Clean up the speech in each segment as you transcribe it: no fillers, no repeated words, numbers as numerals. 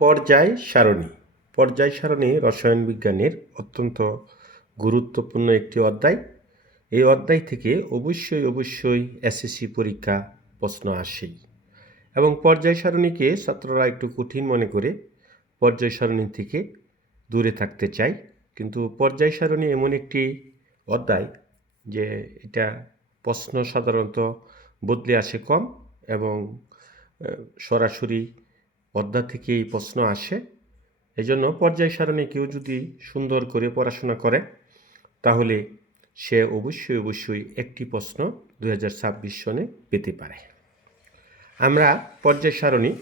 পর্যায় সারণী। পর্যায় সারণী রসায়ন বিজ্ঞানের অত্যন্ত গুরুত্বপূর্ণ একটি অধ্যায়। এই অধ্যায় থেকে অবশ্যই এসএসসি পরীক্ষা প্রশ্ন আসেই, এবং পর্যায় সারণীকে ছাত্ররা একটু কঠিন মনে করে পর্যায় সারণী থেকে দূরে থাকতে চায়। কিন্তু পর্যায় সারণী এমন একটি অধ্যায় যে এটা প্রশ্ন সাধারণত বদলে আসে কম, এবং সরাসরি অধ্যায় থেকে এই প্রশ্ন আসে। এজন্য পর্যায় সারণী কেউ যদি সুন্দর করে পড়াশোনা করে তাহলে সে অবশ্যই একটি প্রশ্ন 2026 সনে পেতে পারে। আমরা পর্যায় সারণী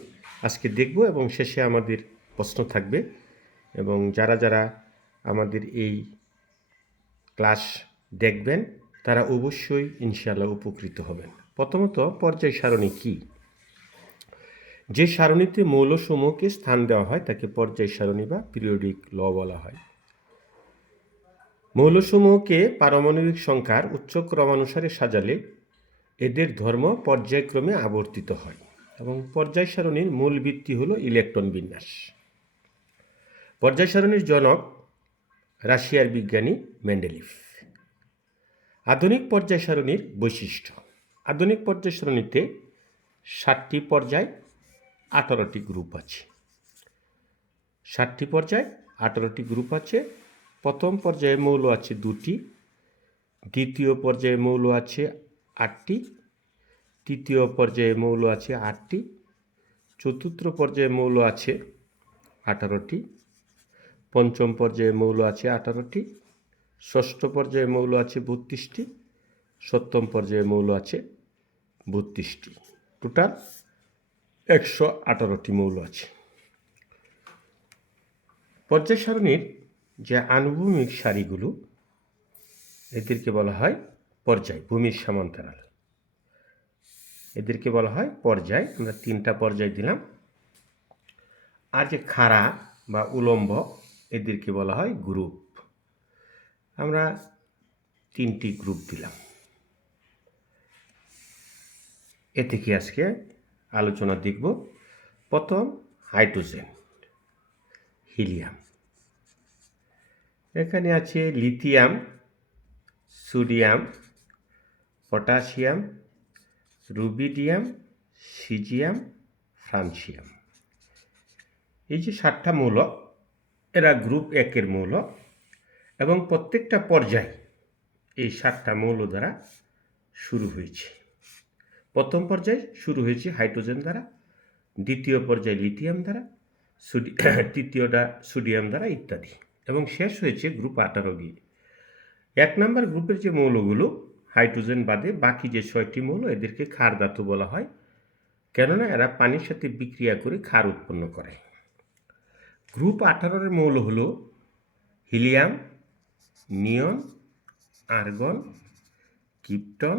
আজকে দেখব এবং শেষে আমাদের প্রশ্ন থাকবে, এবং যারা আমাদের এই ক্লাস দেখবেন তারা অবশ্যই ইনশাআল্লাহ উপকৃত হবেন। প্রথমত পর্যায় সারণী কী? যে সারণীতে মৌলসমূহকে স্থান দেওয়া হয় তাকে পর্যায় সারণী বা পিরিয়ডিক ল বলা হয়। মৌলসমূহকে পারমাণবিক সংখ্যার উচ্চ ক্রমানুসারে সাজালে এদের ধর্ম পর্যায়ক্রমে আবর্তিত হয়, এবং পর্যায় সারণীর মূল ভিত্তি হল ইলেকট্রন বিন্যাস। পর্যায় সারণীর জনক রাশিয়ার বিজ্ঞানী মেন্ডেলিভ। আধুনিক পর্যায় সারণীর বৈশিষ্ট্য। আধুনিক পর্যায় সারণীতে 7টি পর্যায়, 18টি গ্রুপ আছে। 7টি পর্যায়, 18টি গ্রুপ আছে। প্রথম পর্যায়ে মৌল আছে 2টি, দ্বিতীয় পর্যায়ে মৌল আছে 8টি, তৃতীয় পর্যায়ে মৌল আছে 8টি, চতুর্থ পর্যায়ে মৌল আছে 18টি, পঞ্চম পর্যায়ে মৌল আছে 18টি, ষষ্ঠ পর্যায়ে মৌল আছে 32টি, সপ্তম পর্যায়ে মৌল আছে 32টি। টোটাল 118টি মৌল আছে। পর্যায় সারণীর যে আনুভূমিক সারিগুলো এদেরকে বলা হয় পর্যায়, ভূমির সমান্তরাল, এদেরকে বলা হয় পর্যায়। আমরা 3টা পর্যায় দিলাম। আর যে খাড়া বা উলম্ব এদেরকে বলা হয় গ্রুপ। আমরা 3টি গ্রুপ দিলাম। এ থেকে আজকে আলোচনা দেখব। প্রথম হাইড্রোজেন, হিলিয়াম। এখানে আছে lithium, sodium, potassium, rubidium, caesium, francium. এই যে 7টা মৌল, এরা গ্রুপ 1-এর মৌল, এবং প্রত্যেকটা পর্যায় এই 7টা মৌল দ্বারা শুরু হয়েছে। প্রথম পর্যায় শুরু হয়েছে হাইড্রোজেন দ্বারা, দ্বিতীয় পর্যায়ে লিথিয়াম দ্বারা, তৃতীয়টা সোডিয়াম দ্বারা, ইত্যাদি, এবং শেষ হয়েছে গ্রুপ 18 গিয়ে। 1 নম্বর গ্রুপের যে মৌলগুলো হাইড্রোজেন বাদে বাকি যে 6টি মৌল এদেরকে ক্ষার ধাতু বলা হয়, কেননা এরা পানির সাথে বিক্রিয়া করে ক্ষার উৎপন্ন করে। গ্রুপ 18-এর মৌল হল হিলিয়াম, নিয়ন, আর্গন, ক্রিপ্টন,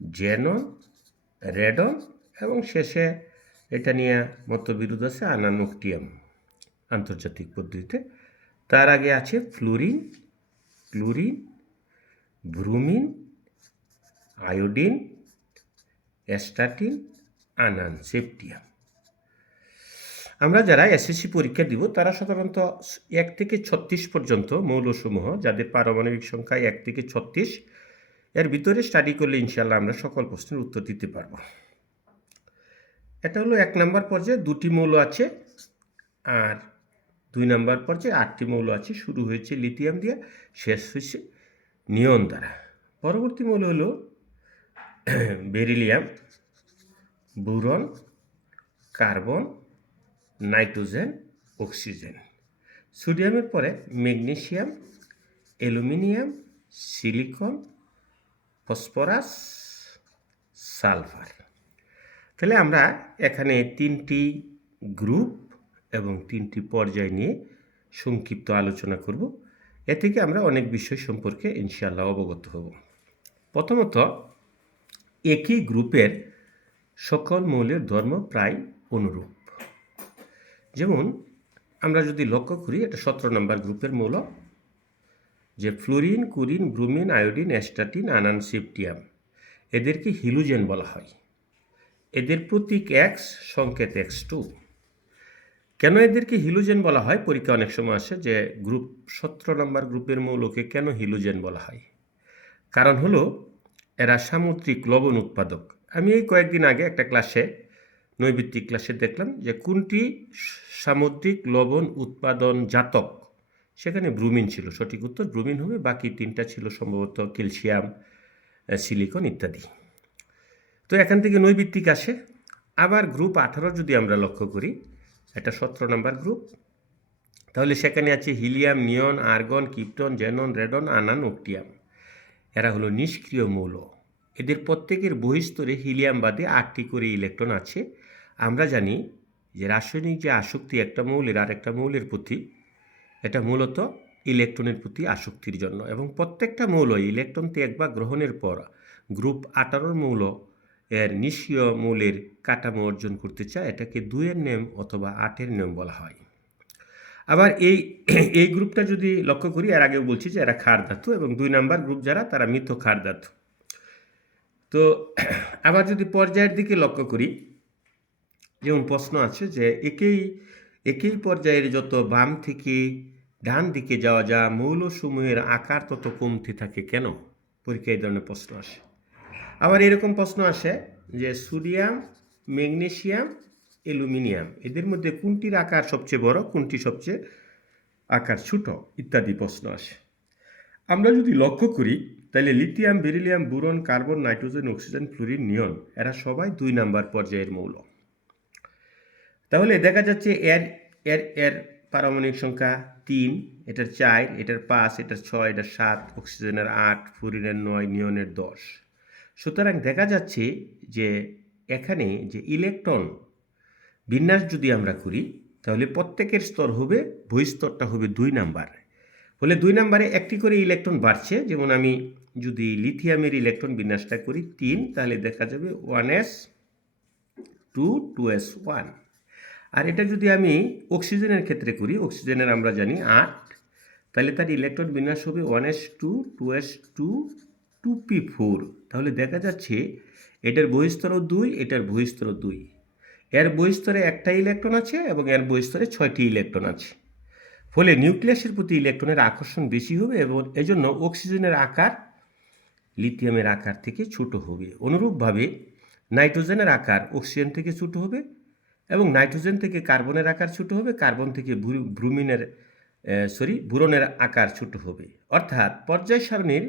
জেনন, রেডন, এবং শেষে এটা নিয়ে মতবিরোধ আছে আনানোকটিয়াম আন্তর্জাতিক পদ্ধতিতে। তার আগে আছে fluorine, chlorine, bromine, iodine, astatine, ununseptium. আমরা যারা এসএসসি পরীক্ষা দিব তারা সাধারণত 1 থেকে 36 পর্যন্ত মৌলসমূহ, যাদের পারমাণবিক সংখ্যা 1 থেকে 36, এর ভিতরে স্টাডি করলে ইনশাআল্লাহ আমরা সকল প্রশ্নের উত্তর দিতে পারব। এটা হলো 1 নম্বর পর্যায়ে 2টি মৌল আছে, আর 2 নম্বর পর্যায়ে 8টি মৌল আছে। শুরু হয়েছে লিথিয়াম দিয়ে, শেষ হয়েছে নিয়ন দ্বারা। পরবর্তী মৌল হলো beryllium, boron, carbon, nitrogen, oxygen. সোডিয়ামের পরে magnesium, aluminium, silicon, phosphorus, sulphur. তাহলে আমরা এখানে 3টি গ্রুপ এবং 3টি পর্যায় নিয়ে সংক্ষিপ্ত আলোচনা করব। এ থেকে আমরা অনেক বিষয় সম্পর্কে ইনশাআল্লাহ অবগত হব। প্রথমত, একই গ্রুপের সকল মৌলের ধর্ম প্রায় অনুরূপ। যেমন আমরা যদি লক্ষ্য করি, এটা 17 নম্বর গ্রুপের মৌল, যে fluorine, chlorine, bromine, iodine, astatine, ununseptium, এদেরকে হ্যালোজেন বলা হয়। এদের প্রতীক X, সংকেত X2। কেন এদেরকে হিলোজেন বলা হয়? পরীক্ষা অনেক সময় আসে যে গ্রুপ 17 নম্বর গ্রুপের মৌলকে কেন হিলোজেন বলা হয়? কারণ হলো এরা সামুদ্রিক লবণ উৎপাদক। আমি এই কয়েকদিন আগে একটা ক্লাসে, নৈবিত্তিক ক্লাসে দেখলাম যে কোনটি সামুদ্রিক লবণ উৎপাদন জাতক, সেখানে ব্রুমিন ছিল। সঠিক উত্তর ব্রুমিন হবে। বাকি 3টা ছিল সম্ভবত ক্যালসিয়াম, সিলিকন ইত্যাদি। তো এখান থেকে নৈবিত্তিক আসে। আবার গ্রুপ 18 যদি আমরা লক্ষ্য করি, এটা 17 নম্বর গ্রুপ, তাহলে সেখানে আছে হিলিয়াম, নিয়ন, আর্গন, ক্রিপ্টন, জেনন, রেডন, আনান, অক্টিয়াম। এরা হলো নিষ্ক্রিয় মৌল। এদের প্রত্যেকের বহিস্তরে হিলিয়াম বাদে 8টি করে ইলেকট্রন আছে। আমরা জানি যে রাসায়নিক যে আসক্তি একটা মৌলের আর একটা মৌলের প্রতি, এটা মূলত ইলেকট্রনের প্রতি আসক্তির জন্য, এবং প্রত্যেকটা মৌল ইলেকট্রন ত্যাগ বা গ্রহণের পর গ্রুপ 18 মৌল এর নিষ্ক্রিয় মৌলের কাঠামো অর্জন করতে চায়। এটাকে 2-এর নিয়ম অথবা 8-এর নিয়ম বলা হয়। আবার এই গ্রুপটা যদি লক্ষ্য করি, এর আগেও বলছি যে এরা ক্ষার ধাতু, এবং 2 নাম্বার গ্রুপ যারা, তারা মৃত ক্ষার ধাতু। তো আবার যদি পর্যায়ের দিকে লক্ষ্য করি, যেমন প্রশ্ন আছে যে একই পর্যায়ের যত বাম থেকে ডান দিকে যাওয়া যা মৌলসমূহের আকার তত কমতে থাকে কেন? পরীক্ষায় এই ধরনের প্রশ্ন আসে। আবার এরকম প্রশ্ন আসে যে সোডিয়াম, ম্যাগনেসিয়াম, অ্যালুমিনিয়াম, এদের মধ্যে কোনটির আকার সবচেয়ে বড়, কোনটি সবচেয়ে আকার ছোট, ইত্যাদি প্রশ্ন আসে। আমরা যদি লক্ষ্য করি, তাহলে lithium, beryllium, boron, carbon, nitrogen, oxygen, fluorine, neon, এরা সবাই 2 নাম্বার পর্যায়ের মৌল। তাহলে দেখা যাচ্ছে এর এর এর পারমাণবিক সংখ্যা 3, এটার 4, এটার 5, এটার 6, এটার 7, অক্সিজেনের 8, ফ্লোরিনের 9, নিয়নের 10। সুতরাং দেখা যাচ্ছে যে এখানে যে ইলেকট্রন বিন্যাস যদি আমরা করি, তাহলে প্রত্যেকের স্তর হবে, বহিস্তরটা হবে 2 নাম্বার। ফলে 2 নাম্বারে একটি করে ইলেকট্রন বাড়ছে। যেমন আমি যদি লিথিয়ামের ইলেকট্রন বিন্যাসটা করি 3, তাহলে দেখা যাবে 1s2 2s1। আর এটা যদি আমি অক্সিজেনের ক্ষেত্রে করি, অক্সিজেনের আমরা জানি 8, তাহলে তার ইলেকট্রন বিন্যাস হবে 1s2 2s2 2p4। তাহলে দেখা যাচ্ছে এটার বহিস্তরও 2, এটার বহিস্তরও 2। এর বহিস্তরে একটা ইলেকট্রন আছে এবং এর বহিস্তরে 6টি ইলেকট্রন আছে। ফলে নিউক্লিয়াসের প্রতি ইলেকট্রনের আকর্ষণ বেশি হবে, এবং এজন্য অক্সিজেনের আকার লিথিয়ামের আকার থেকে ছোট হবে। অনুরূপভাবে নাইট্রোজেনের আকার অক্সিজেন থেকে ছোট হবে, এবং নাইট্রোজেন থেকে কার্বনের আকার ছোট হবে, কার্বন থেকে বোরনের আকার ছোট হবে। অর্থাৎ পর্যায় সারণীর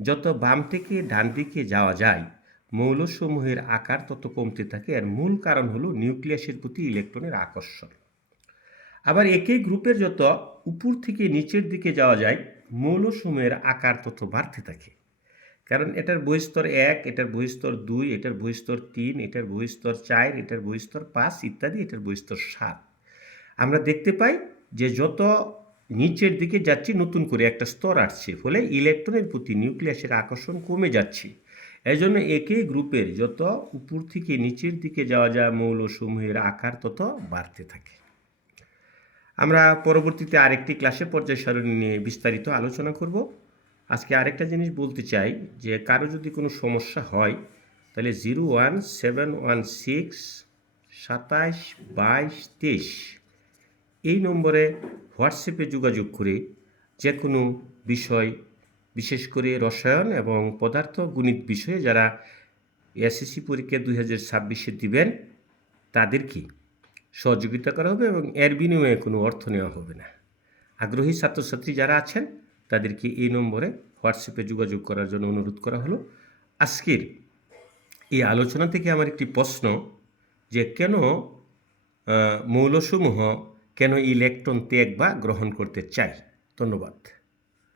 যত বাম থেকে ডান দিকে যাওয়া যায়, মৌলসমূহের আকার তত কমতে থাকে। এর মূল কারণ হলো নিউক্লিয়াসের প্রতি ইলেকট্রনের আকর্ষণ। আবার একই গ্রুপের যত উপর থেকে নিচের দিকে যাওয়া যায়, মৌলসমূহের আকার তত বাড়তে থাকে। কারণ এটার বহিস্তর 1, এটার বহিস্তর 2, এটার বহিস্তর 3, এটার বহিস্তর 4, এটার বহিস্তর 5 ইত্যাদি, এটার বহিস্তর 7। আমরা দেখতে পাই যে যত নিচের দিকে যাচ্ছি, নতুন করে একটা স্তর আসছে, ফলে ইলেকট্রনের প্রতি নিউক্লিয়াসের আকর্ষণ কমে যাচ্ছে। এই জন্য একই গ্রুপের যত উপর থেকে নিচের দিকে যাওয়া যায়, মৌলসমূহের আকার তত বাড়তে থাকে। আমরা পরবর্তীতে আরেকটি ক্লাসে পর্যায় সারণী নিয়ে বিস্তারিত আলোচনা করব। আজকে আরেকটা জিনিস বলতে চাই যে কারো যদি কোনো সমস্যা হয়, তাহলে 01716 27 22 23 এই নম্বরে হোয়াটসঅ্যাপে যোগাযোগ করে যে কোনো বিষয়, বিশেষ করে রসায়ন এবং পদার্থ গণিত বিষয়ে যারা এসএসসি পরীক্ষা 2026-এ দিবেন, তাদেরকে সহযোগিতা করা হবে, এবং এর বিনিময়ে কোনো অর্থ নেওয়া হবে না। আগ্রহী ছাত্রছাত্রী যারা আছেন, তাদেরকে এই নম্বরে হোয়াটসঅ্যাপে যোগাযোগ করার জন্য অনুরোধ করা হলো। আজকের এই আলোচনা থেকে আমার একটি প্রশ্ন, যে কেন মৌলসমূহ কেন ইলেকট্রন ত্যাগ বা গ্রহণ করতে চায়? ধন্যবাদ।